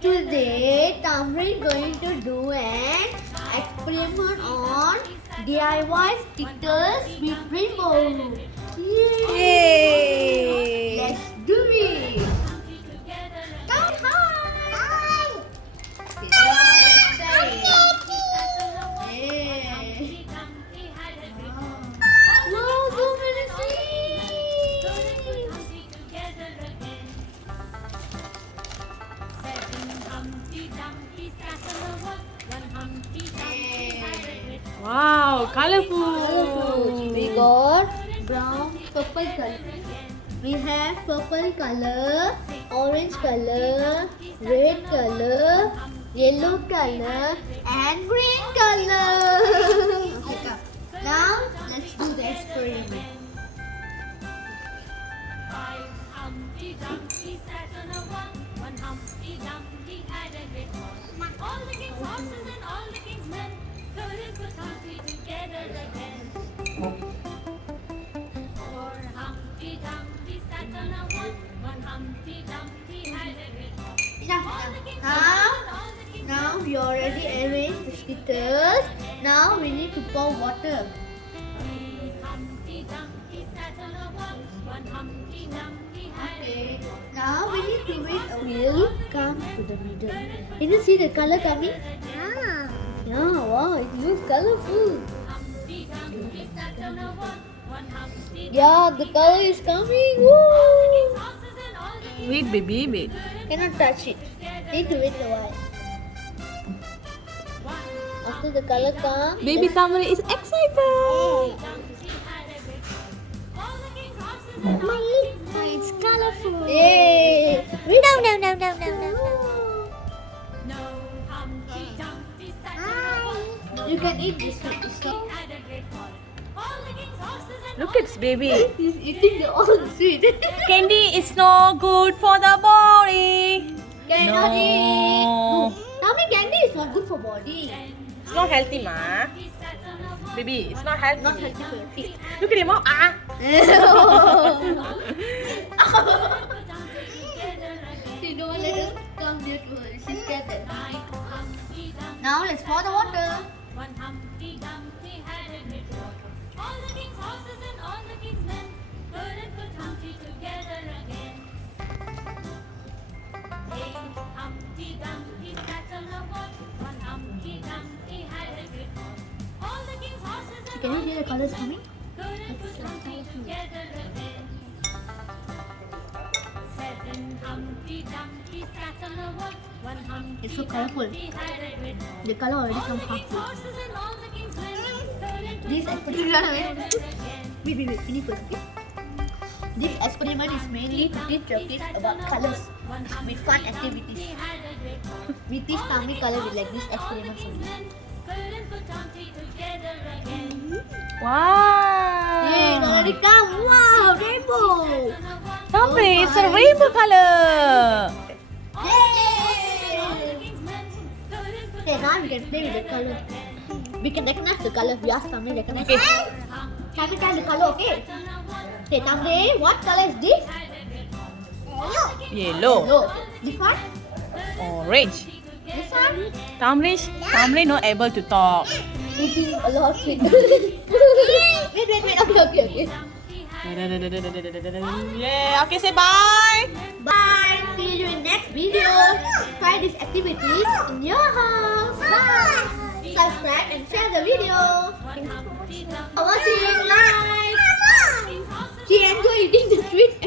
Today, Thamarai is going to do an experiment on DIY Skittles with rainbow. Yay! Let's do it! Count high! Wow, so many seeds! Wow, colorful. We got brown, purple color. We have purple color, orange color, red color, yellow color, and green color. Okay, come. Now let's do the experiment. All the king's horses and all the king's men couldn't put Humpty together again. For Humpty Dumpty sat on a one Humpty Dumpty had a great fall. Now we already arranged the Skittles. Now we need to pour water. Humpty Dumpty sat on a one Humpty Dumpty had a Okay. Now we need to wait a while. Come to the middle. Can you see the color coming? Yeah, wow, it looks colorful. Humpty Dumpty sat on a one Humpty Yeah, the color is coming. Woo! horses and all the king's Wait, baby, wait. Cannot touch it. Need to wait a while. After the color comes, Baby Thamarai is excited. Dumpty had a great fall. All the king's horses and all the king's men it's colorful. Yay! No. no Humpty Dumpty sat on a one. You can eat this one. Had a great fall. All the king's horses and Look, it's baby. He's eating the all sweet. Candy is not good for the body. Cannot eat. No. Now candy is not good for body. It's not healthy, ma. Baby, it's not healthy. Not healthy for your teeth. Look at him. Ah. She don't let us come near to her. She's scared that. Now let's pour the water. One Humpty Dumpty had a great fall. All the king's horses and all the king's men couldn't put Humpty together again. Hey, Humpty Dumpty sat on a wall. One Humpty Dumpty had a great fall. All the king's horses and Can you hear the colors coming? couldn't put Humpty together again. Seven Humpty Dumpty sat on a wall. One Humpty It's so colorful. Dumpty had a great fall. The color already comes All the king's half. horses and all the king's men couldn't put This Humpty experiment. together again. Wait, finish first. Okay? This experiment is mainly to teach your kids about colors with fun activities. We teach Thamarai color with like this experiment. Couldn't put Humpty together again. Wow. Hey, already come! Wow, rainbow! Thamarai, it's a rainbow color. Yay! Okay, now we can play with the color. We can recognize the color. We ask Thamarai recognize. Okay. Thamarai tell the color, okay? Okay, Thamarai, what color is this? Yellow. Yellow. This one? Orange. This one? Thamarai not able to talk. Eating a lot of sweet. wait. Okay. Yeah. Okay, say bye. Bye. See you in next video. Try these activities in your house. Bye. Subscribe and share the video. For watching live. She enjoy eating the sweet.